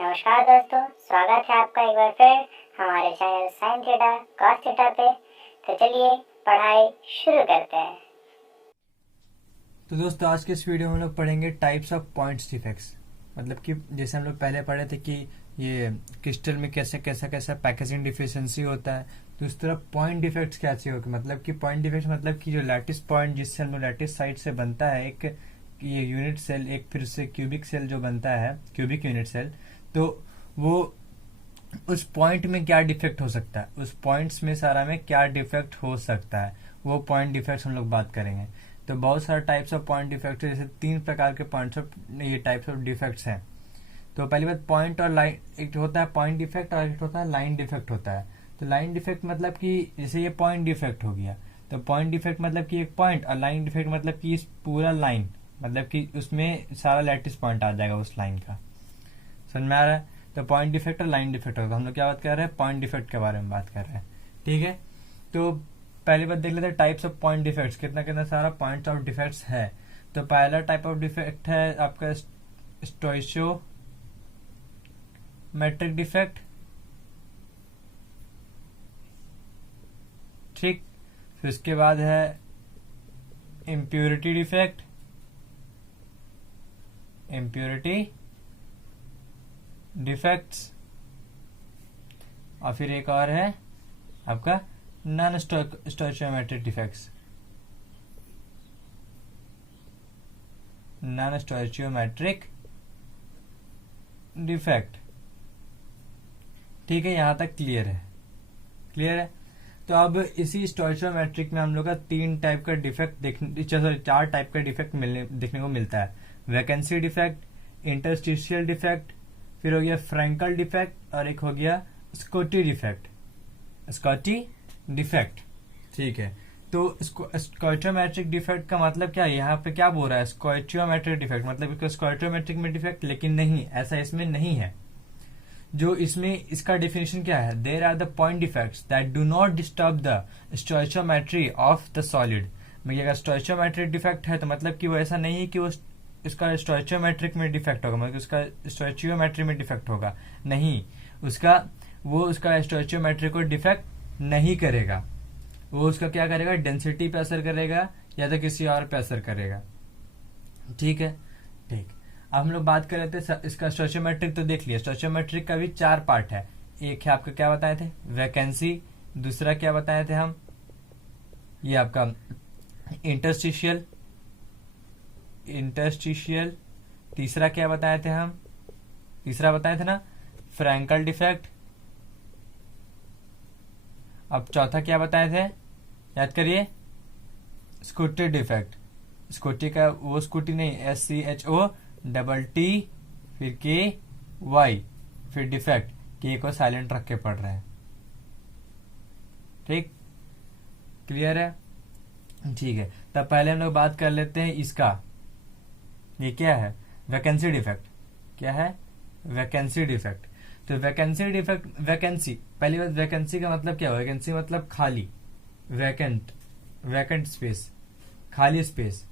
नमस्कार दोस्तों, स्वागत है आपका एक बार फिर हमारे channel sine theta cos theta पे। तो चलिए पढ़ाई शुरू करते हैं। तो दोस्तों आज के इस वीडियो में हम लोग पढ़ेंगे टाइप्स ऑफ पॉइंट्स डिफेक्ट्स। मतलब कि जैसे हम लोग पहले पढ़े थे कि ये क्रिस्टल में कैसे कैसा पैकेजिंग डिफिशियंसी होता है, तो उस तरह पॉइंट डिफेक्ट्स कैसे होगा। मतलब कि पॉइंट डिफेक्ट्स मतलब कि जो लैटिस पॉइंट जिससे हम लोग लैटिस साइड से बनता है एक ये यूनिट सेल, एक फिर से क्यूबिक सेल जो बनता है क्यूबिक यूनिट सेल, तो वो उस पॉइंट में क्या डिफेक्ट हो सकता है, उस पॉइंट्स में सारा में क्या डिफेक्ट हो सकता है, वो पॉइंट डिफेक्ट्स हम लोग बात करेंगे। तो बहुत सारे टाइप्स ऑफ पॉइंट डिफेक्ट है, जैसे 3 प्रकार के पॉइंट्स ऑफ ये टाइप्स ऑफ डिफेक्ट्स हैं। तो पहली बात पॉइंट और लाइन, एक होता है पॉइंट डिफेक्ट और एक होता है लाइन डिफेक्ट होता है। तो लाइन डिफेक्ट मतलब कि जैसे ये पॉइंट डिफेक्ट हो गया, तो पॉइंट डिफेक्ट मतलब कि एक पॉइंट, और लाइन डिफेक्ट मतलब कि इस पूरा लाइन, मतलब कि उसमें सारा लैटिस पॉइंट आ जाएगा उस लाइन का। समझ में आ रहा है। तो पॉइंट डिफेक्ट और लाइन डिफेक्ट होगा। हम लोग क्या बात कर रहे हैं, पॉइंट डिफेक्ट के बारे में बात कर रहे हैं। ठीक है, तो पहली बात देख लेते हैं टाइप्स ऑफ पॉइंट डिफेक्ट्स, कितना कितना सारा पॉइंट्स ऑफ डिफेक्ट्स है। तो पहला टाइप ऑफ डिफेक्ट है आपका स्टोइशियोमेट्रिक डिफेक्ट। ठीक, फिर उसके बाद है इम्प्योरिटी डिफेक्ट, इम्प्योरिटी डिफेक्ट्स, और फिर एक और है आपका नॉन स्टोइचियोमेट्रिक डिफेक्ट्स, नॉन स्टोइचियोमेट्रिक डिफेक्ट। ठीक है, यहां तक क्लियर है, क्लियर है। तो अब इसी स्टोइचियोमेट्रिक में हम लोग का 3 टाइप का डिफेक्ट देखने, 4 टाइप का डिफेक्ट देखने को मिलता है। वैकेंसी डिफेक्ट, इंटरस्टिशियल डिफेक्ट, फिर हो गया फ्रैंकल डिफेक्ट, और एक हो गया स्कॉटी डिफेक्ट, स्कॉटी डिफेक्ट। ठीक है, तो स्कॉइटोमेट्रिक डिफेक्ट का मतलब क्या है, यहाँ पे क्या बोल रहा है, स्कॉइटोमेट्रिक डिफेक्ट मतलब स्कॉइटोमेट्रिक में डिफेक्ट, लेकिन नहीं, ऐसा इसमें नहीं है। जो इसमें इसका डेफिनेशन क्या है, there are the point defects that do not disturb the stoichiometry of the solid. मतलब अगर स्टोइचोमेट्रिक डिफेक्ट है तो मतलब कि वो ऐसा नहीं है कि वो इसका स्टोइचोमेट्रिक में डिफेक्ट होगा, मतलब उसका स्टोइचियोमेट्री में डिफेक्ट होगा, नहीं, उसका स्टोइचियोमेट्री को डिफेक्ट नहीं करेगा। वो उसका क्या करेगा, डेंसिटी पे असर करेगा या तो किसी और पे असर करेगा। ठीक है, ठीक। अब हम लोग बात कर रहे थे इसका स्टोइचियोमेट्रिक, तो देख लिया स्टोइचियोमेट्रिक का भी 4 पार्ट है। एक है आपका क्या बताए थे, वैकेंसी, दूसरा क्या बताए थे हम, ये आपका इंटरस्टिशियल, तीसरा क्या बताए थे हम, तीसरा बताए थे ना फ्रैंकल डिफेक्ट। अब चौथा क्या बताए थे, याद करिए, स्कूटी डिफेक्ट। स्कूटी का वो स्कूटी नहीं, SCHOTT फिर KY फिर डिफेक्ट, के को साइलेंट रख के पढ़ रहे हैं। ठीक, क्लियर है। ठीक है, तब पहले हम लोग बात कर लेते हैं इसका, ये क्या है, वैकेंसी डिफेक्ट। क्या है, वैकेंसी डिफेक्ट। तो वैकेंसी डिफेक्ट, वैकेंसी, पहली बात वैकेंसी का मतलब क्या है, वैकेंसी मतलब खाली, वैकेंट, वैकेंट स्पेस, खाली स्पेस।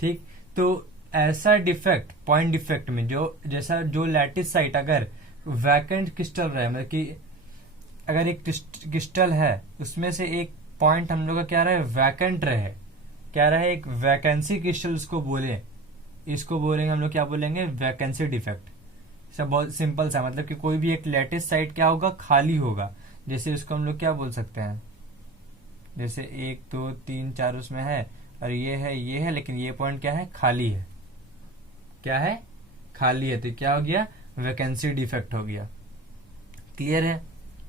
ठीक, तो ऐसा डिफेक्ट पॉइंट डिफेक्ट में जो लैटिस साइट अगर वैकेंट क्रिस्टल रहे, मतलब कि अगर एक क्रिस्टल है उसमें से एक पॉइंट हम लोग का क्या रहे, वैकेंट रहे, क्या रहे, एक वैकेंसी क्रिस्टल उसको बोले, इसको बोलेंगे हम लोग, क्या बोलेंगे, वैकेंसी डिफेक्ट। सब बहुत सिंपल सा, मतलब कि कोई भी एक लैटिस साइट क्या होगा, खाली होगा। जैसे उसको हम लोग क्या बोल सकते हैं, जैसे 1 2 3 4 उसमें है, और ये है, लेकिन ये पॉइंट क्या है, खाली है, क्या है, खाली है, तो क्या हो गया, वैकेंसी डिफेक्ट हो गया। क्लियर है,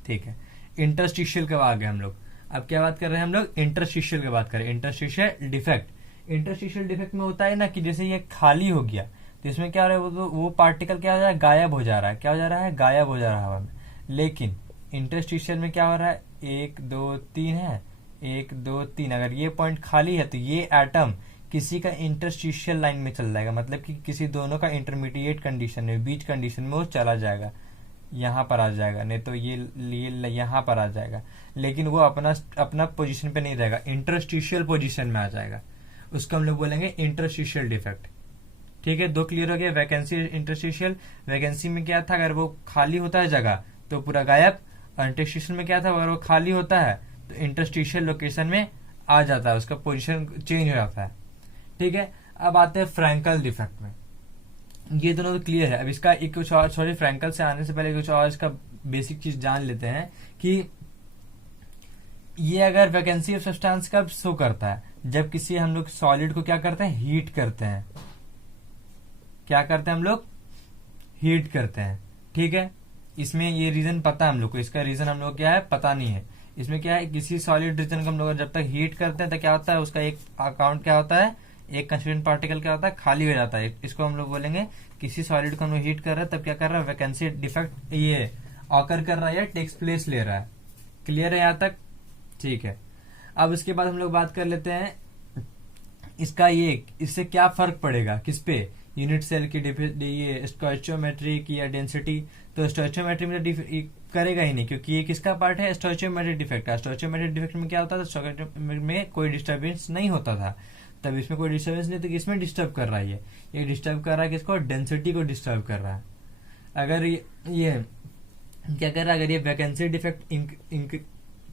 ठीक है। इंटरस्टिशियल कब आ गए हम लोग, अब क्या बात कर रहे हैं हम लोग, इंटरस्टिशियल की बात करें, इंटरस्टिशियल डिफेक्ट। इंटरस्टिशियल डिफेक्ट में होता है ना कि जैसे ये खाली हो गया, तो इसमें क्या हो रहा है, वो पार्टिकल क्या हो रहा है, गायब हो जा रहा है, क्या हो जा रहा है, गायब हो जा रहा है हवा में। लेकिन इंटरस्टिशियल में क्या हो रहा है, 1 2 3 है, 1 2 3, अगर ये पॉइंट खाली है तो ये एटम किसी का इंटरस्टिशियल लाइन में चल जाएगा, मतलब कि किसी दोनों का इंटरमीडिएट कंडीशन में, बीच कंडीशन में वो चला जाएगा, यहाँ पर आ जाएगा, नहीं तो ये यहाँ पर आ जाएगा, लेकिन वो अपना पोजीशन पे नहीं रहेगा, इंटरस्टिशियल पोजीशन में आ जाएगा। उसको हम लोग बोलेंगे इंटरस्टिशियल डिफेक्ट। ठीक है, 2 क्लियर हो गया। वैकेंसी इंटरस्टिशियल, वैकेंसी में क्या था, अगर वो खाली होता है जगह तो पूरा गायब, और इंटरस्टिशियल में क्या था, अगर वो खाली होता है तो इंटरस्टिशियल लोकेशन में आ जाता है, उसका पोजीशन चेंज हो जाता है। ठीक है, अब आते हैं फ्रैंकल डिफेक्ट में। ये दोनों तो क्लियर है। अब इसका एक कुछ और, सॉरी, फ्रैंकल से आने से पहले कुछ और इसका बेसिक चीज जान लेते हैं कि ये अगर वैकेंसी ऑफ सब्सटेंस कब शो करता है, जब किसी हम लोग सॉलिड को क्या करते हैं, हीट करते हैं। क्या करते हैं हम लोग, हीट करते हैं। ठीक है, इसमें ये रीजन पता है हम लोग को, इसका रीजन हम लोग क्या है पता नहीं है। इसमें क्या है, किसी सॉलिड रीजन को हम लोग जब तक हीट करते हैं तो क्या होता है, उसका एक अकाउंट क्या होता है, एक कंस्टिट्यूएंट पार्टिकल क्या होता है, खाली हो जाता है। इसको हम लोग बोलेंगे किसी सॉलिड को हम लोग हीट कर रहे हैं तब क्या कर रहा है, वैकेंसी डिफेक्ट ये ऑकर कर रहा है या टेक्स प्लेस ले रहा है। क्लियर है यहाँ तक? ठीक है, अब इसके बाद हम लोग बात कर लेते हैं इसका इससे क्या फर्क पड़ेगा, किस पे, यूनिट सेल की ये स्टोइचियोमेट्रिक या डेंसिटी। तो स्टोइचियोमेट्री में करेगा ही नहीं, क्योंकि ये किसका पार्ट है, स्टोइचियोमेट्रिक डिफेक्ट का। स्टोइचियोमेट्रिक डिफेक्ट में क्या होता था, स्टोइचियोमेट्रिक में कोई डिस्टर्बेंस नहीं होता था, तब इसमें कोई डिस्टर्बेंस नहीं, तो किसमें डिस्टर्ब कर रहा है, ये डिस्टर्ब कर रहा है किसको, डेंसिटी को डिस्टर्ब कर रहा है। अगर ये क्या कर रहा है, अगर ये वैकेंसी डिफेक्ट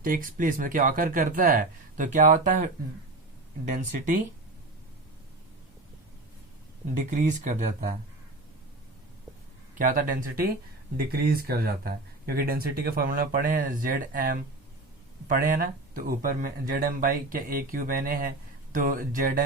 टेक्स प्लेस में क्या ऑकर करता है तो क्या होता है, डेंसिटी डिक्रीज कर जाता है। क्या होता है, डेंसिटी डिक्रीज कर जाता है, क्योंकि डेंसिटी का फॉर्मूला पढ़े हैं, जेड एम पढ़े हैं ना, तो ऊपर में जेड एम बाई क्या ए क्यूब एन ए है, तो जेड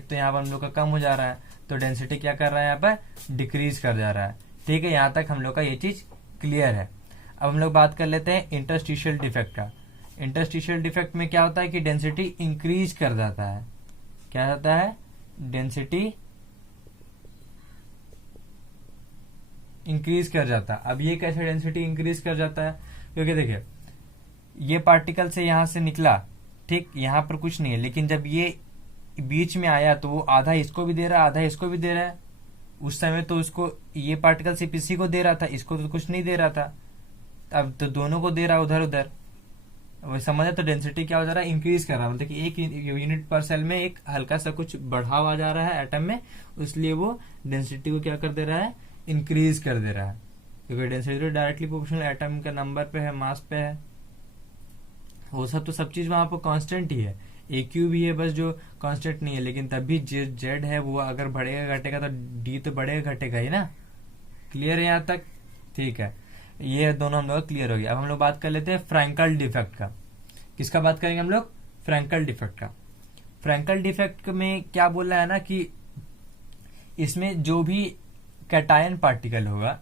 तो यहाँ पर हम लोग का कम हो जा रहा है, तो डेंसिटी क्या कर रहा है, यहाँ पर डिक्रीज कर जा रहा है। ठीक है, यहाँ तक हम लोग का ये चीज क्लियर है। अब हम लोग बात कर लेते हैं इंटरस्टिशियल डिफेक्ट का। इंटरस्टिशियल डिफेक्ट में क्या होता है कि डेंसिटी इंक्रीज कर जाता है। क्या होता है, डेंसिटी इंक्रीज कर जाता है। अब ये कैसे डेंसिटी इंक्रीज कर जाता है, क्योंकि देखिए ये पार्टिकल से यहां से निकला, ठीक, यहां पर कुछ नहीं है, लेकिन जब ये बीच में आया तो वो आधा इसको भी दे रहा है, आधा इसको भी दे रहा है। उस समय तो उसको ये पार्टिकल सिर्फ इसी को दे रहा था, इसको तो कुछ नहीं दे रहा था। अब तो दोनों को दे रहा है उधर उधर, वो समझे, तो डेंसिटी क्या हो जा रहा है, इंक्रीज कर रहा है। मतलब कि एक यूनिट पर सेल में एक हल्का सा कुछ बढ़ाव आ जा रहा है एटम में, इसलिए वो डेंसिटी को क्या कर दे रहा है, इंक्रीज कर दे रहा है, क्योंकि डेंसिटी तो डायरेक्टली प्रोपोर्शनल एटम के नंबर पे है, मास पे है। वो सब तो सब चीज वहां पर कांस्टेंट ही है, ए क्यू भी है, बस जो कांस्टेंट नहीं है, लेकिन तब भी जेड है वो अगर बढ़ेगा घटेगा तो डी तो बढ़ेगा घटेगा ही ना। क्लियर है यहाँ तक? ठीक है, ये दोनों हम लोग क्लियर हो गया। अब हम लोग बात कर लेते हैं फ्रैंकल डिफेक्ट का। किसका बात करेंगे हम लोग, फ्रैंकल डिफेक्ट का। फ्रैंकल डिफेक्ट में क्या बोल रहा है ना कि इसमें जो भी कैटायन पार्टिकल होगा,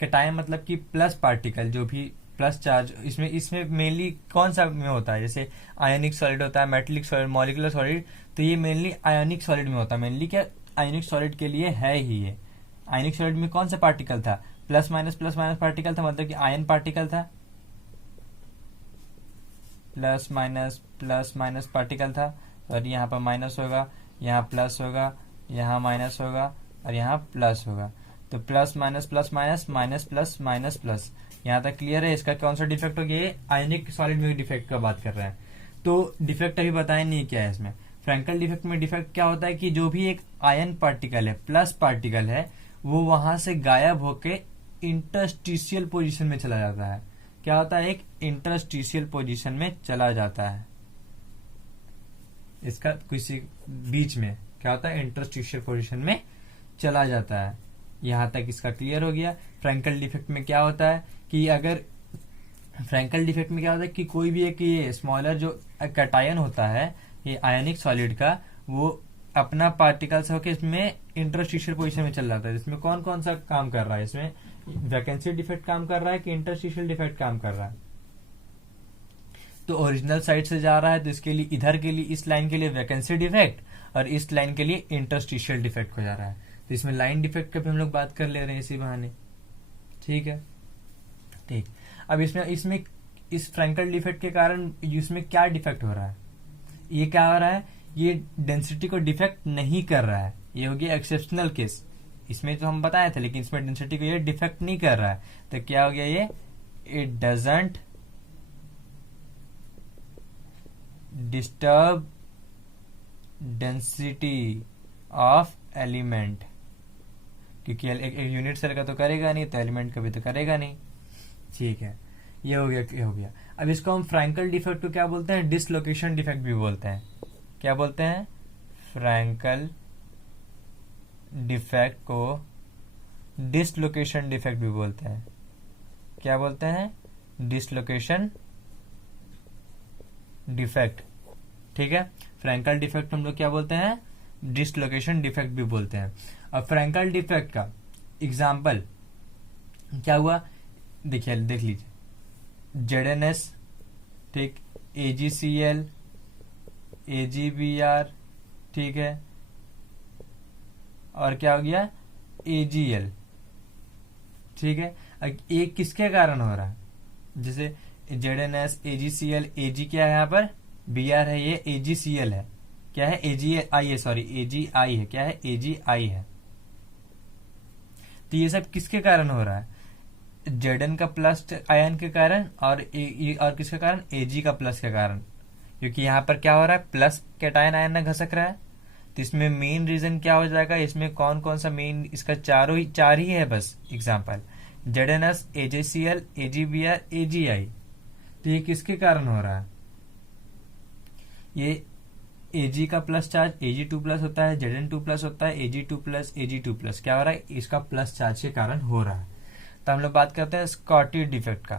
कैटायन मतलब कि प्लस पार्टिकल, जो भी प्लस चार्ज, इसमें मेनली कौन सा में होता है, जैसे आयोनिक सॉलिड होता है, मेटेलिक सॉलिड, मॉलिकुलर सॉलिड, तो ये मेनली आयोनिक सॉलिड में होता है। मेनली क्या आयोनिक सॉलिड के लिए है ही ये। आयोनिक सॉलिड में कौन सा पार्टिकल था, प्लस माइनस पार्टिकल था, मतलब कि आयन पार्टिकल था, प्लस माइनस पार्टिकल था, और यहाँ पर माइनस होगा, यहाँ प्लस होगा, यहाँ माइनस होगा, और यहाँ प्लस होगा। तो plus minus minus plus minus plus, यहाँ तक क्लियर है। इसका कौन सा डिफेक्ट हो गया, ये आयनिक सॉलिड में डिफेक्ट का बात कर रहे हैं। तो डिफेक्ट अभी बताया नहीं क्या है इसमें। फ्रैंकल डिफेक्ट में डिफेक्ट क्या होता है कि जो भी एक आयन पार्टिकल है, प्लस पार्टिकल है, वो वहां से गायब होके इंटरस्टिशियल पोजीशन में चला जाता है। क्या होता है, एक इंटरस्टिशियल पोजीशन में चला जाता है। इसका किसी बीच में क्या होता है, इंटरस्टिशियल पोजीशन में चला जाता है। यहां तक इसका क्लियर हो गया। फ्रैंकल डिफेक्ट में क्या होता है कि अगर फ्रैंकल डिफेक्ट में क्या होता है कि कोई भी एक ये स्मॉलर जो कैटायन होता है ये आयनिक सॉलिड का, वो अपना पार्टिकल से होकर इसमें इंटरस्टिशियल पोजीशन में चल जाता है। इसमें कौन कौन सा काम कर रहा है, इसमें वैकेंसी डिफेक्ट काम कर रहा है कि इंटरस्टिशियल डिफेक्ट काम कर रहा है। तो ओरिजिनल साइड से जा रहा है तो इसके लिए इधर के लिए इस लाइन के लिए वैकेंसी डिफेक्ट, और इस लाइन के लिए इंटरस्टिशियल डिफेक्ट हो जा रहा है। तो इसमें लाइन डिफेक्ट का भी हम लोग बात कर ले रहे हैं इसी बहाने। ठीक है, ठीक। अब इसमें इस फ्रैंकल डिफेक्ट के कारण इसमें क्या डिफेक्ट हो रहा है, ये क्या हो रहा है, ये डेंसिटी को डिफेक्ट नहीं कर रहा है। ये हो गया एक्सेप्शनल केस। इसमें तो हम बताए थे, लेकिन इसमें डेंसिटी को ये डिफेक्ट नहीं कर रहा है। तो क्या हो गया ये, it doesn't disturb density of element. क्योंकि एक यूनिट सेल का तो करेगा नहीं, तो एलिमेंट का भी तो करेगा नहीं। ठीक है, ये हो गया, ये हो गया। अब इसको हम फ्रैंकल डिफेक्ट को क्या बोलते हैं? डिसलोकेशन डिफेक्ट भी बोलते हैं। क्या बोलते हैं? फ्रैंकल डिफेक्ट को डिसलोकेशन डिफेक्ट भी बोलते हैं। क्या बोलते हैं? Dislocation defect. ठीक है, फ्रैंकल डिफेक्ट हम लोग क्या बोलते हैं? डिसलोकेशन डिफेक्ट भी बोलते हैं। अब फ्रैंकल डिफेक्ट का एग्जाम्पल क्या हुआ? देखिए, देख लीजिए, ZNS, ठीक, AgCl, AgBr, ठीक है, और क्या हो गया? AgL। ठीक है, ये किसके कारण हो रहा है? जैसे ZNS, AgCl, Ag क्या है यहाँ पर? Br है, ये AgCl है, क्या है? AgI है, सॉरी AgI है, क्या है? AgI है। तो ये सब किसके कारण हो रहा है? Zn का प्लस आयन के कारण, और किसके कारण? Ag का प्लस के कारण, क्योंकि यहाँ पर क्या हो रहा है? प्लस कैटायन आयन ना घसक रहा है। तो इसमें मेन रीजन क्या हो जाएगा? इसमें कौन कौन सा मेन, इसका चार ही है बस example, ZNS, AgCl, AgBr, AgI। तो ये किसके कारण हो रहा है? ये Ag का प्लस चार्ज Ag2 प्लस होता है, Zn2 प्लस होता है, Ag2 प्लस Ag2 प्लस, क्या हो रहा है? इसका प्लस चार्ज के कारण हो रहा है। तो हम लोग बात करते हैं स्कॉटी डिफेक्ट का।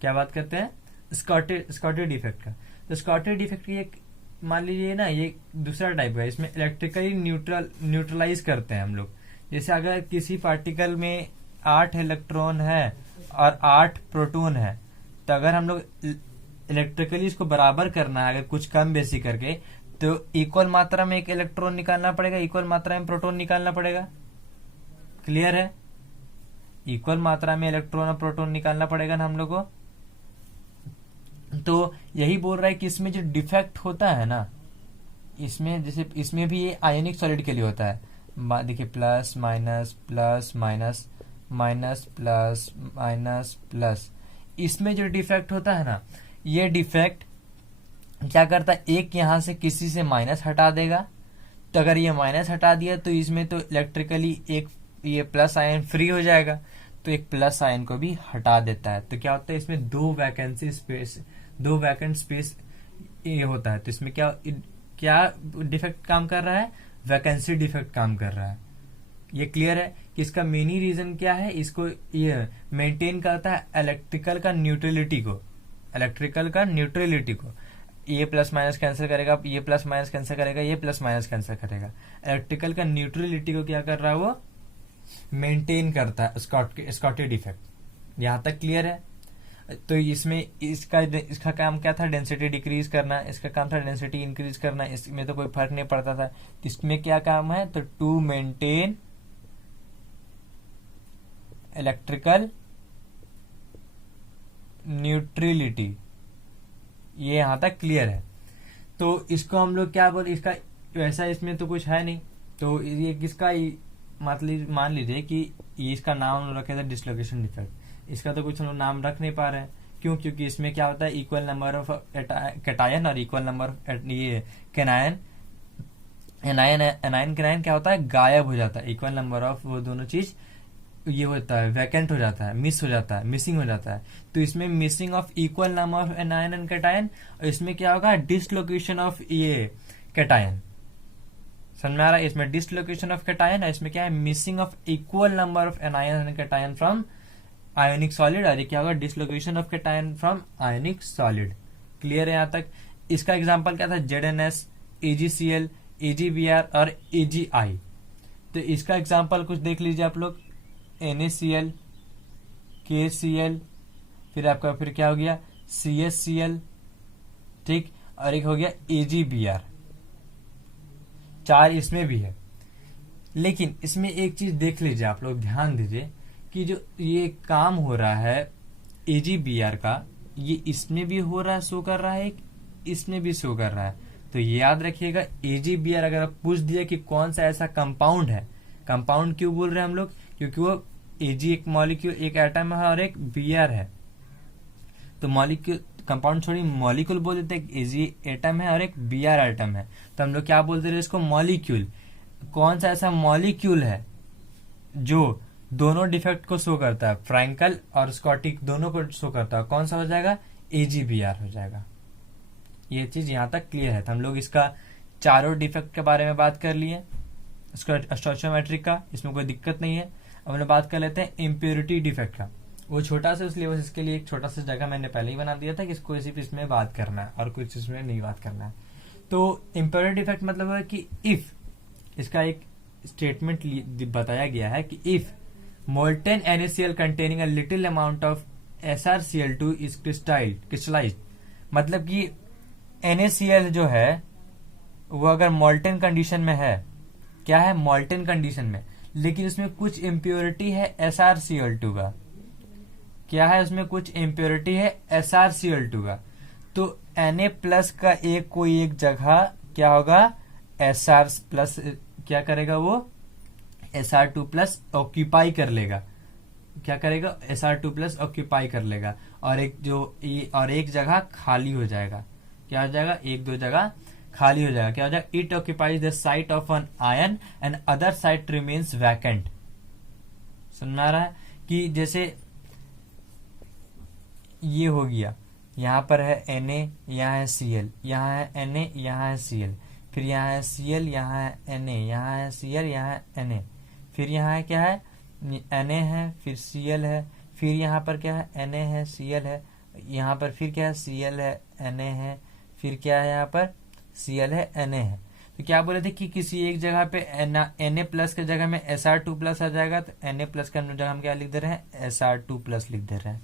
क्या बात करते हैं? स्कॉटी डिफेक्ट का। तो स्कॉटी डिफेक्ट की एक, मान लीजिए ना, ये दूसरा टाइप है, इसमें इलेक्ट्रिकली न्यूट्रलाइज करते हैं हम लोग। जैसे अगर किसी पार्टिकल में 8 इलेक्ट्रॉन है और 8 प्रोटॉन है, तो अगर हम लोग इलेक्ट्रिकली इसको बराबर करना है, अगर कुछ कम बेसी करके, तो इक्वल मात्रा में एक इलेक्ट्रॉन निकालना पड़ेगा, इक्वल मात्रा में प्रोटॉन निकालना पड़ेगा। क्लियर है? इक्वल मात्रा में इलेक्ट्रॉन और प्रोटॉन निकालना पड़ेगा ना हम लोग को। तो यही बोल रहा है कि इसमें जो डिफेक्ट होता है ना, इसमें जैसे इसमें भी ये आयनिक सॉलिड के लिए होता है। देखिए, plus minus plus minus minus plus minus plus, इसमें जो डिफेक्ट होता है ना, ये डिफेक्ट क्या करता है? एक यहां से किसी से माइनस हटा देगा, तो अगर ये माइनस हटा दिया तो इसमें तो इलेक्ट्रिकली एक ये प्लस आयन फ्री हो जाएगा, तो एक प्लस आयन को भी हटा देता है। तो क्या होता है? इसमें दो वैकेंट स्पेस ये होता है। तो इसमें क्या डिफेक्ट काम कर रहा है? वैकेंसी डिफेक्ट काम कर रहा है। ये क्लियर है कि इसका मेन ही रीजन क्या है? इसको ये मेंटेन करता है इलेक्ट्रिकल का न्यूट्रलिटी को। ये प्लस माइनस कैंसिल करेगा, ये प्लस माइनस कैंसिल करेगा, ये प्लस माइनस कैंसिल करेगा। इलेक्ट्रिकल का न्यूट्रलिटी को क्या कर रहा है? वो मेंटेन करता है, स्कॉटी डिफेक्ट। यहां तक क्लियर है? तो इसमें इसका काम क्या था? डेंसिटी डिक्रीज करना। इसका काम था डेंसिटी इंक्रीज करना। इसमें तो कोई फर्क नहीं पड़ता था। तो इसमें क्या काम है? तो टू मेंटेन इलेक्ट्रिकल न्यूट्रलिटी। ये यहां तक क्लियर है? तो इसको हम लोग क्या बोले? इसका वैसा इसमें तो कुछ है नहीं, तो ये किसका, मतलब मान लीजिए कि इसका नाम हम लोग रखे थे डिसलोकेशन डिफेक्ट। इसका तो कुछ हम लोग नाम रख नहीं पा रहे हैं। क्यों? क्योंकि इसमें क्या होता है? इक्वल नंबर ऑफ कैटायन और इक्वल नंबर ऑफ ये कैनायन, एनायन कैनायन क्या होता है? गायब हो जाता है। इक्वल नंबर ऑफ वो दोनों चीज ये होता है, वैकेंट हो जाता है, मिसिंग हो जाता है। तो इसमें missing of equal number of anion and cation, और इसमें क्या होगा? डिसलोकेशन ऑफ ये कैटायन। समझ में आ रहा है? इसमें डिसलोकेशन ऑफ कैटायन है, इसमें क्या है? Missing of equal number of anion and cation from ionic solid, और ये क्या होगा? Dislocation of cation from ionic solid. Clear है यहां तक? इसका एग्जांपल क्या था? ZNS, AgCl, AgBr और AgI। तो इसका एग्जांपल कुछ देख लीजिए आप लोग। NaCl, KCl, फिर आपका फिर क्या हो गया? CSCl, ठीक, और एक हो गया AgBr। 4 इसमें भी है। लेकिन इसमें एक चीज देख लीजिए आप लोग, ध्यान दीजिए कि जो ये काम हो रहा है AgBr का, ये इसमें भी हो रहा है, शो कर रहा है, इसमें भी शो कर रहा है। तो ये याद रखिएगा, AgBr अगर आप पूछ दिया कि कौन सा ऐसा कंपाउंड है, कंपाउंड क्यों बोल रहे हैं हम लोग? क्योंकि वो Ag एक मॉलिक्यूल, एक एटम है, और एक Br है। तो मॉलिक्यूल, कंपाउंड छोड़ी, मॉलिक्यूल बोल देते हैं। Ag एटम है और एक Br एटम है, तो हम लोग क्या बोलते रहे इसको? मॉलिक्यूल। कौन सा ऐसा मॉलिक्यूल है जो दोनों डिफेक्ट को शो करता है, फ्रैंकल और स्कॉटिक दोनों को शो करता है, कौन सा हो जाएगा, AGBR हो जाएगा। ये चीज यहां तक क्लियर है। तो हम लोग इसका चारों डिफेक्ट के बारे में बात कर लिए, स्टोइचोमेट्रिक का, इसमें कोई दिक्कत नहीं है। अब हम लोग बात कर लेते हैं इम्प्योरिटी डिफेक्ट का। वो छोटा सा सिलेबस, इसके लिए एक छोटा सा जगह मैंने पहले ही बना दिया था कि इसको सिर्फ इसमें बात करना है और कुछ इसमें नहीं बात करना है। तो इम्प्योरिटी डिफेक्ट मतलब है कि इफ, इसका एक स्टेटमेंट बताया गया है कि if molten NaCl containing a little amount of SrCl2 is crystallized, मतलब कि NaCl जो है वो अगर molten कंडीशन में है, क्या है, molten कंडीशन में, लेकिन उसमें कुछ इम्प्योरिटी है SrCl2 का, क्या है, उसमें कुछ इम्प्योरिटी है SrCl2 का, तो Na प्लस का एक कोई एक जगह क्या होगा, Sr प्लस क्या करेगा, वो Sr2 प्लस ऑक्यूपाई कर लेगा, क्या करेगा, Sr2 प्लस ऑक्यूपाई कर लेगा, और एक जगह खाली हो जाएगा, क्या हो जाएगा, एक दो जगह खाली हो जाएगा, क्या हो जाएगा, it occupies the site of an ion and other site remains vacant. समझ में आ रहा है कि जैसे ये हो गया, यहाँ पर है Na, यहाँ है Cl, यहाँ है Na, यहाँ है Cl, फिर यहाँ है Cl, यहाँ है Na, यहाँ है Cl, यहाँ है Na, फिर यहाँ है क्या है, Na है, फिर Cl है, फिर यहाँ पर क्या है, Na है, Cl है, यहाँ पर फिर क्या है, Cl है, Na है, फिर क्या है, यहाँ पर Cl है, Na है। तो क्या बोले थे कि किसी एक जगह पे Na प्लस के जगह में Sr2 प्लस आ जाएगा, तो Na प्लस के जगह हम क्या लिख दे रहे हैं, Sr2 प्लस लिख दे रहे हैं।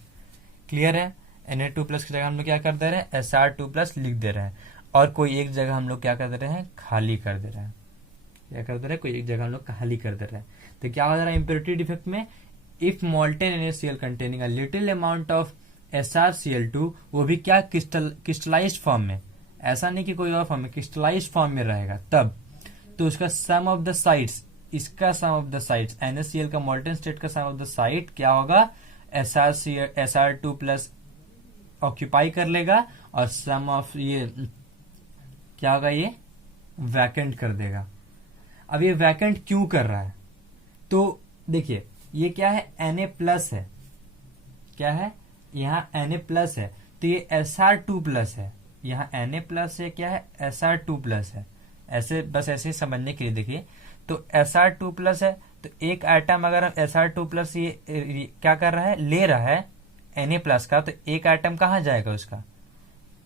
क्लियर है, Na2 प्लस की जगह हम लोग क्या कर दे रहे हैं, Sr2 प्लस लिख दे रहे हैं, और कोई एक जगह हम लोग क्या कर दे रहे हैं, खाली कर दे रहे हैं, क्या कर दे रहे हैं, कोई एक जगह हम लोग खाली कर दे रहे हैं। तो क्या हो रहा है इम्प्योरिटी डिफेक्ट में, if molten NaCl containing a little amount of SrCl2, वो भी क्या, क्रिस्टलाइज्ड फॉर्म में, ऐसा नहीं कि कोई और फॉर्म में, क्रिस्टलाइज्ड फॉर्म में रहेगा तब, तो उसका सम ऑफ द साइड्स, इसका सम ऑफ द साइड्स, NaCl का molten स्टेट का सम ऑफ द साइड क्या होगा, Sr2 प्लस ऑक्यूपाई कर लेगा, और सम ऑफ ये क्या होगा, ये वैकेंट कर देगा। अब ये वैकेंट क्यों कर रहा है, तो देखिए ये क्या है, Na प्लस है, क्या है, यहाँ Na प्लस है, तो ये Sr2 प्लस है, यहाँ Na प्लस है, क्या है, Sr2 प्लस है, ऐसे बस ऐसे समझने के लिए देखिए, तो Sr2 प्लस है, तो एक एटम अगर Sr2 प्लस ये क्या कर रहा है, ले रहा है Na प्लस का, तो एक एटम कहाँ जाएगा उसका,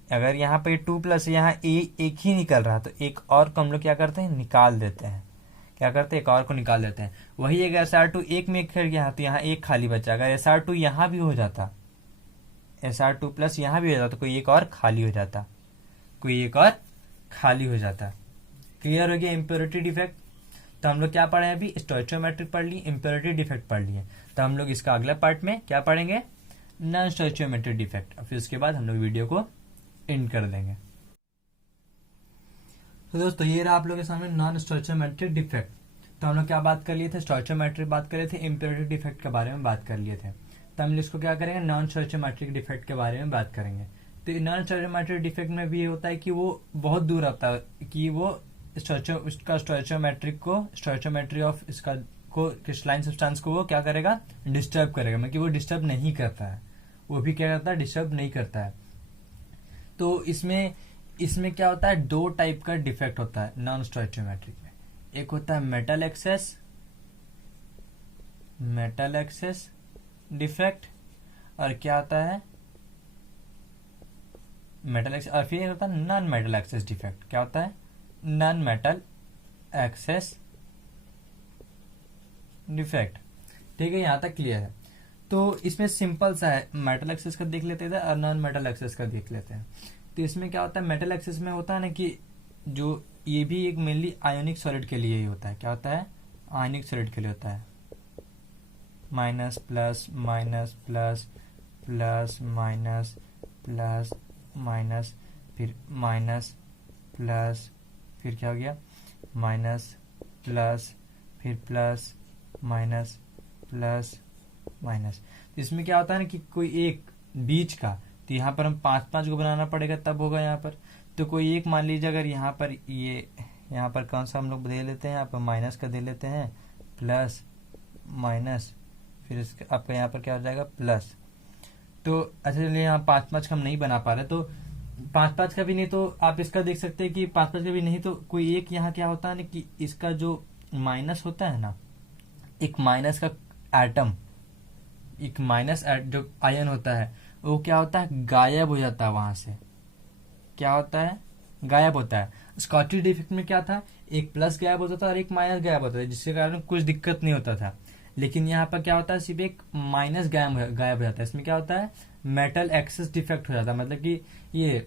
अगर यहाँ पे 2 प्लस यहाँ एक ही निकल रहा, तो एक और को हम लोग क्या करते हैं, निकाल देते हैं, क्या करते हैं, एक और को निकाल देते हैं। वही अगर Sr2 एक में खेल गया तो यहाँ एक खाली बचा, अगर Sr2 यहाँ भी हो जाता, Sr2 प्लस यहाँ भी हो जाता, तो कोई एक और खाली हो जाता, कोई एक और खाली हो जाता। क्लियर हो गया इम्प्योरिटी डिफेक्ट। तो हम लोग क्या पढ़े हैं अभी, स्टोइचोमेट्रिक पढ़ लिए, इम्प्योरिटी डिफेक्ट पढ़ लिए। तो हम लोग इसका अगला पार्ट में क्या पढ़ेंगे, नॉन स्टोइचोमेट्रिक डिफेक्ट, और फिर उसके बाद हम लोग वीडियो को एंड कर देंगे। तो दोस्तों ये रहा आप लोगों के सामने नॉन स्टोइचोमेट्रिक डिफेक्ट। तो हम लोग क्या बात कर लिए थे, स्टोइचोमेट्रिक बात कर लिए थे, इम्प्योरिटी डिफेक्ट के बारे में बात कर लिए थे। तो हम इसको क्या करेंगे, नॉन स्टोइचोमेट्रिक डिफेक्ट के बारे में बात करेंगे। तो नॉन स्टोइचोमेट्रिक डिफेक्ट में भी ये होता है कि वो बहुत दूर आता है, कि वो उसका स्टोइचोमेट्री ऑफ इसका को क्रिस्टलाइन सब्सटेंस को वो क्या करेगा, डिस्टर्ब करेगा, मतलब वो डिस्टर्ब नहीं करता है, वो भी क्या करता है, डिस्टर्ब नहीं करता है। तो इसमें क्या होता है, दो टाइप का डिफेक्ट होता है नॉन स्टोइचोमेट्रिक में। एक होता है मेटल एक्सेस डिफेक्ट, और क्या होता है मेटल एक्सेस, और फिर होता है नॉन मेटल एक्सेस डिफेक्ट। क्या होता है, नॉन मेटल एक्सेस डिफेक्ट। ठीक है, यहां तक क्लियर है। तो इसमें सिंपल सा है, मेटल एक्सेस का देख लेते थे और नॉन मेटल एक्सेस का देख लेते हैं। तो इसमें क्या होता है, मेटल एक्सेस में होता है ना कि जो ये भी एक मेनली आयोनिक सॉलिड के लिए ही होता है। क्या होता है, आयोनिक सॉलिड के लिए होता है, minus plus minus plus plus minus plus minus, फिर माइनस प्लस, फिर क्या हो गया, माइनस प्लस, फिर प्लस माइनस प्लस माइनस। तो इसमें क्या होता है ना कि कोई एक बीच का, तो यहाँ पर हम 5-5 को बनाना पड़ेगा तब होगा यहाँ पर। तो कोई एक मान लीजिए, अगर यहाँ पर ये यहाँ पर कौन सा हम लोग दे लेते हैं, यहाँ पर माइनस का दे लेते हैं, प्लस माइनस, फिर इसका आपका यहाँ पर क्या हो जाएगा प्लस। तो अच्छा चलिए यहाँ 5-5 का हम नहीं बना पा रहे, तो 5-5 का भी नहीं तो आप इसका देख सकते हैं कि 5-5 का भी नहीं तो कोई एक यहाँ क्या होता है ना कि इसका जो माइनस होता है ना, एक माइनस का एटम, एक माइनस जो आयन होता है वो क्या होता है गायब हो जाता है वहां से। क्या होता है गायब होता है। स्कॉची डिफेक्ट में क्या था, एक प्लस गायब होता था और एक माइनस गायब होता था, जिसके कारण कुछ दिक्कत नहीं होता था। लेकिन यहाँ पर क्या होता है सिर्फ एक माइनस गायब हो जाता है। इसमें क्या होता है मेटल एक्सेस डिफेक्ट हो जाता है। मतलब कि ये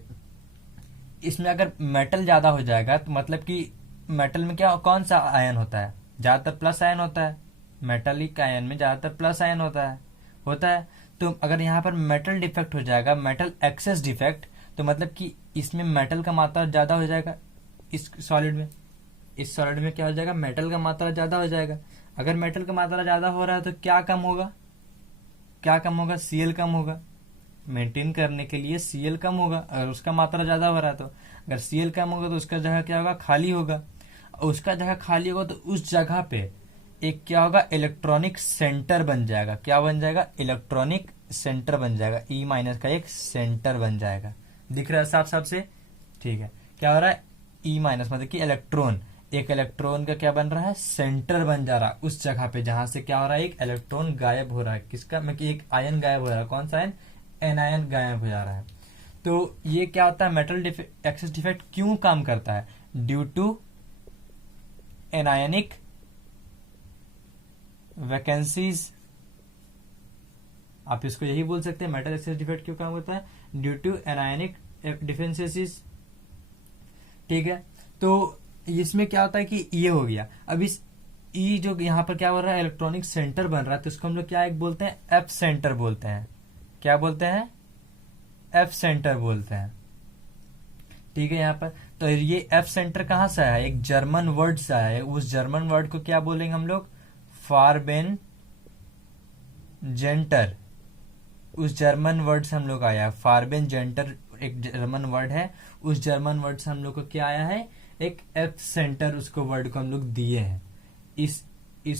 इसमें अगर मेटल ज्यादा हो जाएगा तो मतलब कि मेटल में क्या कौन सा आयन होता है, ज्यादातर प्लस आयन होता है। मेटलिक आयन में ज्यादातर प्लस आयन होता है। तो अगर यहाँ पर मेटल डिफेक्ट हो जाएगा, मेटल एक्सेस डिफेक्ट, तो मतलब कि इसमें मेटल का मात्रा ज्यादा हो जाएगा। इस सॉलिड में क्या हो जाएगा मेटल का मात्रा ज्यादा हो जाएगा। अगर मेटल का मात्रा ज्यादा हो रहा है तो क्या कम होगा, Cl कम होगा। मेंटेन करने के लिए Cl कम होगा अगर उसका मात्रा ज्यादा हो रहा है तो। अगर Cl कम होगा तो उसका जगह क्या होगा खाली होगा। और उसका जगह खाली होगा तो उस जगह पे एक क्या होगा इलेक्ट्रॉनिक सेंटर बन जाएगा। क्या बन जाएगा इलेक्ट्रॉनिक सेंटर बन जाएगा। ई माइनस का एक सेंटर बन जाएगा। दिख रहा है साफ साफ से, ठीक है। क्या हो रहा है ई माइनस मतलब कि इलेक्ट्रॉन, एक इलेक्ट्रॉन का क्या बन रहा है सेंटर बन जा रहा है उस जगह पे जहां से क्या हो रहा है एक इलेक्ट्रॉन गायब हो रहा है। किसका मतलब कि एक आयन गायब हो रहा है। कौन सा आयन, एनायन गायब हो जा रहा है। तो ये क्या होता है मेटल एक्सेस डिफेक्ट क्यों काम करता है, ड्यू टू एनायनिक वैकेंसीज। आप इसको यही बोल सकते हैं मेटल एक्सेस डिफेक्ट क्यों काम होता है, ड्यू टू एनायनिक डिफेंसेस। ठीक है। तो इसमें क्या होता है कि ये हो गया। अब इस ई जो यहाँ पर क्या हो रहा है इलेक्ट्रॉनिक सेंटर बन रहा है तो इसको हम लोग क्या एक बोलते हैं एफ सेंटर बोलते हैं। क्या बोलते हैं एफ सेंटर बोलते हैं। ठीक है। यहाँ पर तो ये एफ सेंटर कहाँ से आया है, एक जर्मन वर्ड से आया है। उस जर्मन वर्ड को क्या बोलेंगे हम लोग फारबेन जेंटर। उस जर्मन वर्ड से हम लोग आया है फारबेन जेंटर, एक जर्मन वर्ड है। उस जर्मन वर्ड से हम लोग को क्या आया है एक एफ सेंटर, उसको वर्ड को हम लोग दिए हैं। इस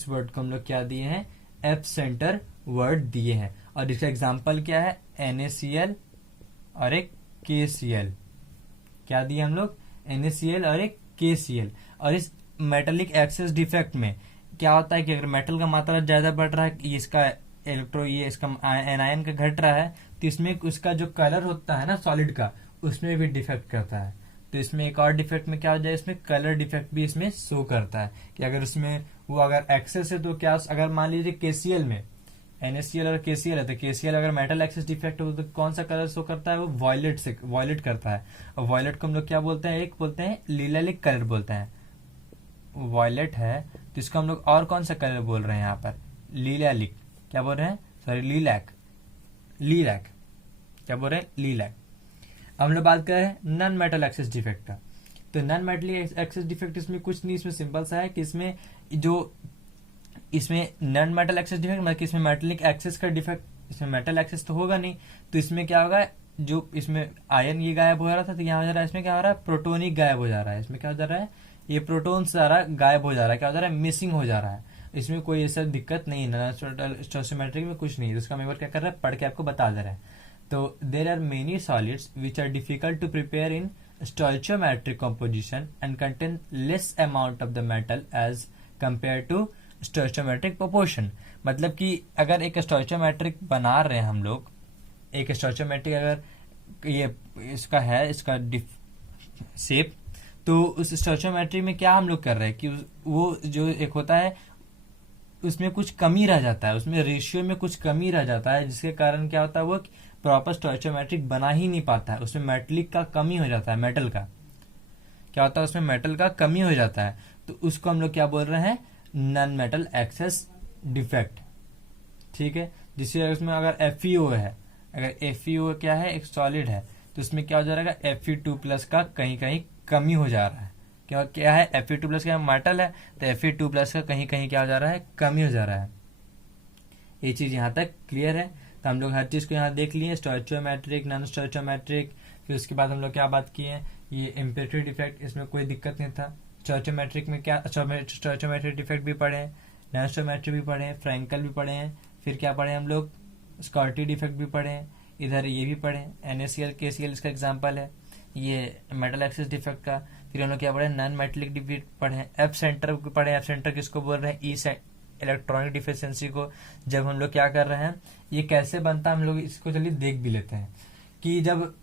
वर्ड को हम लोग क्या दिए हैं एफ सेंटर वर्ड दिए हैं। और इसका एग्जांपल क्या है NaCl और एक KCl। क्या दिए हम लोग NaCl और एक KCl। और इस मेटलिक एक्सेस डिफेक्ट में क्या होता है कि अगर मेटल का मात्रा ज्यादा बढ़ रहा है, इसका इसका एनायन का घट रहा है, तो इसमें उसका जो कलर होता है ना सॉलिड का उसमें भी डिफेक्ट करता है। तो इसमें एक और डिफेक्ट में क्या हो जाए इसमें कलर डिफेक्ट भी इसमें शो करता है कि अगर उसमें वो अगर एक्सेस है तो क्या, अगर मान लीजिए KCl में NaCl और KCl है तो KCl अगर मेटल एक्सेस डिफेक्ट हो तो कौन सा कलर शो करता है, वो वॉयलेट करता है। और वॉयलेट को हम लोग क्या बोलते हैं, एक बोलते हैं लिलालिक कलर बोलते हैं। वॉयलेट है तो इसको हम लोग और कौन सा कलर बोल रहे हैं यहाँ पर लिलालिक। क्या बोल रहे हैं सॉरी लीलैक। क्या बोल रहे हैं लीलैक। हम लोग बात कर रहे हैं नॉन मेटल एक्सेस डिफेक्ट का। तो नॉन मेटल एक्सेस डिफेक्ट इसमें कुछ नहीं, इसमें सिंपल सा है कि इसमें नॉन मेटल एक्सेस डिफेक्ट मतलब कि इसमें मेटलिक एक्सेस का डिफेक्ट, इसमें मेटल एक्सेस तो होगा नहीं। तो इसमें क्या होगा जो इसमें आयन ये गायब हो रहा था तो यहाँ हो जा रहा है, इसमें क्या हो रहा है प्रोटोनिक गायब हो जा रहा है। इसमें क्या हो जा रहा है ये प्रोटोन सारा गायब हो जा रहा है। क्या हो जा रहा है मिसिंग हो जा रहा है। इसमें कोई ऐसा दिक्कत नहीं है, स्टोइचोमेट्रिक में कुछ नहीं है। उसका मैं क्या कर रहा है पढ़ के आपको बता दे रहा है। तो there are many solids which are difficult to prepare in stoichiometric composition and contain less amount of the metal as compared to stoichiometric proportion। मतलब कि अगर एक stoichiometric बना रहे हैं हम लोग, एक stoichiometric अगर ये इसका है इसका शेप, तो उस stoichiometric में क्या हम लोग कर रहे हैं कि वो जो एक होता है उसमें कुछ कमी रह जाता है, उसमें रेशियो में कुछ कमी रह जाता है, जिसके कारण क्या होता है वो प्रॉपर स्टोइचोमेट्रिक बना ही नहीं पाता है। उसमें मेटलिक का कमी हो जाता है, मेटल का क्या होता है उसमें मेटल का कमी हो जाता है। तो उसको हम लोग क्या बोल रहे हैं नॉन मेटल एक्सेस डिफेक्ट। ठीक है। जिससे उसमें अगर FeO है, अगर FeO क्या है एक सॉलिड है तो उसमें क्या हो जा रहा है Fe2+ का कहीं कहीं कमी हो जा रहा है। क्या है Fe2+ का मेटल है तो Fe2+ का कहीं कहीं क्या हो जा रहा है कमी हो जा रहा है। ये चीज यहाँ तक क्लियर है। तो हम लोग हर चीज को यहाँ देख लिए स्टोइचोमेट्रिक नॉन स्टोइचोमेट्रिक। फिर उसके बाद हम लोग क्या बात किए ये इम्पेरिटी डिफेक्ट, इसमें कोई दिक्कत नहीं था। स्टोइचोमेट्रिक में क्या स्टोइचोमेट्रिक डिफेक्ट भी पढ़े, नैनोस्टोमेट्री भी पढ़े हैं, फ्रैंकल भी पढ़े हैं, फिर क्या पढ़े हम लोग, स्कॉर्टी डिफेक्ट भी पढ़े हैं, इधर ये भी पढ़े, NaCl KCl इसका एग्जाम्पल है, ये मेटल एक्सिस डिफेक्ट का। फिर हम लोग क्या पढ़े, नॉन मेटेलिक डिफेक्ट पढ़े, एफ सेंटर पढ़े। एफ सेंटर किसको बोल रहे हैं, इलेक्ट्रॉनिक डिफिशियंसी को। जब हम लोग क्या कर रहे हैं, ये कैसे बनता है हम लोग इसको चलिए देख भी लेते हैं कि जब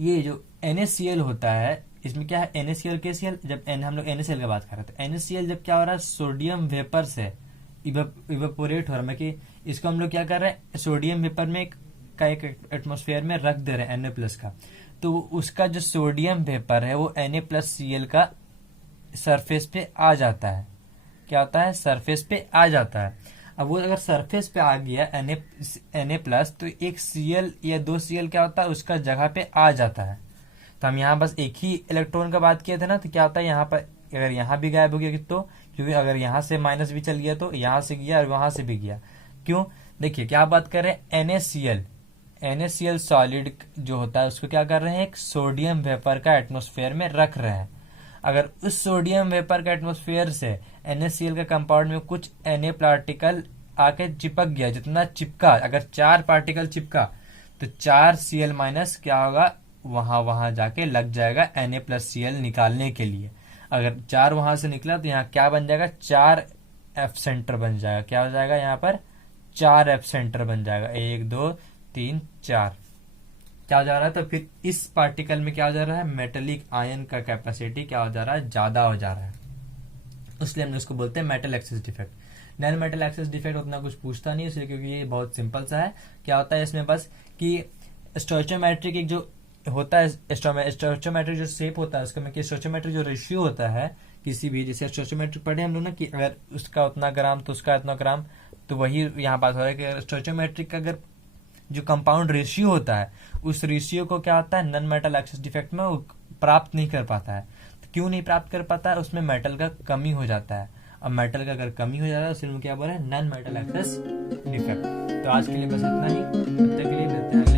ये जो NaCl होता है इसमें क्या है, NaCl KCl, जब हम लोग NaCl की बात कर रहे थे, NaCl जब क्या हो रहा है, सोडियम वेपर से इवेपोरेट हो रहा है, कि इसको हम लोग क्या कर रहे हैं, सोडियम वेपर में का एक एटमोस्फेयर में रख दे रहे हैं Na+ का, तो उसका जो सोडियम वेपर है वो Na+Cl का सरफेस पे आ जाता है। क्या होता है, सरफेस पे आ जाता है। अब वो अगर सरफेस पे आ गया Na+, तो एक Cl या 2 Cl क्या होता है, उसका जगह पे आ जाता है। तो हम यहाँ बस एक ही इलेक्ट्रॉन का बात किए थे ना, तो क्या होता है यहाँ पर अगर यहाँ भी गायब हो गया तो, क्योंकि अगर यहाँ से माइनस भी चल गया तो यहाँ से गया और वहां से भी गया। क्यों, देखिए क्या बात कर रहे हैं, NaCl सॉलिड जो होता है उसको क्या कर रहे हैं, एक सोडियम वेपर का एटमोस्फेयर में रख रहे हैं। अगर उस सोडियम वेपर का एटमोस्फेयर से NaCl का कंपाउंड में कुछ Na पार्टिकल आके चिपक गया, जितना चिपका, अगर 4 पार्टिकल चिपका तो 4 Cl- क्या होगा, वहां जाके लग जाएगा Na+Cl निकालने के लिए। अगर 4 वहां से निकला तो यहाँ क्या बन जाएगा, 4 F सेंटर बन जाएगा। क्या हो जाएगा, यहाँ पर 4 F सेंटर बन जाएगा, 1 2 3 4 क्या हो जा रहा है। तो फिर इस पार्टिकल में क्या हो जा रहा है, मेटेलिक आयन का कैपेसिटी क्या हो जा रहा है, ज्यादा हो जा रहा है, इसलिए हम उसको बोलते हैं metal axis defect. Non metal axis defect उतना कुछ पूछता नहीं इसलिए, क्योंकि ये बहुत सिंपल सा है। क्या होता है इसमें बस कि स्टोइचोमेट्रिक एक जो होता है, स्टोइचोमेट्रिक जो शेप होता है उसका में, कि स्टोइचोमेट्रिक जो रेशियो होता है किसी भी, जैसे स्टोइचोमेट्रिक पढ़े हम लोग ना, कि अगर उसका उतना ग्राम तो उसका इतना ग्राम, तो वही यहाँ बात हो रहा है कि स्टोइचोमेट्रिक का अगर जो कंपाउंड रेशियो होता है उस रेशियो को क्या होता है, नॉन मेटल एक्सिस डिफेक्ट में वो प्राप्त नहीं कर पाता है। तो क्यों नहीं प्राप्त कर पाता है, उसमें मेटल का कमी हो जाता है। अब मेटल का अगर कमी हो जा रहा है उसमें क्या बोल रहे हैं, नॉन मेटल एक्सिस डिफेक्ट। तो आज के लिए बस इतना ही, तब तक के लिए मिलते हैं अगले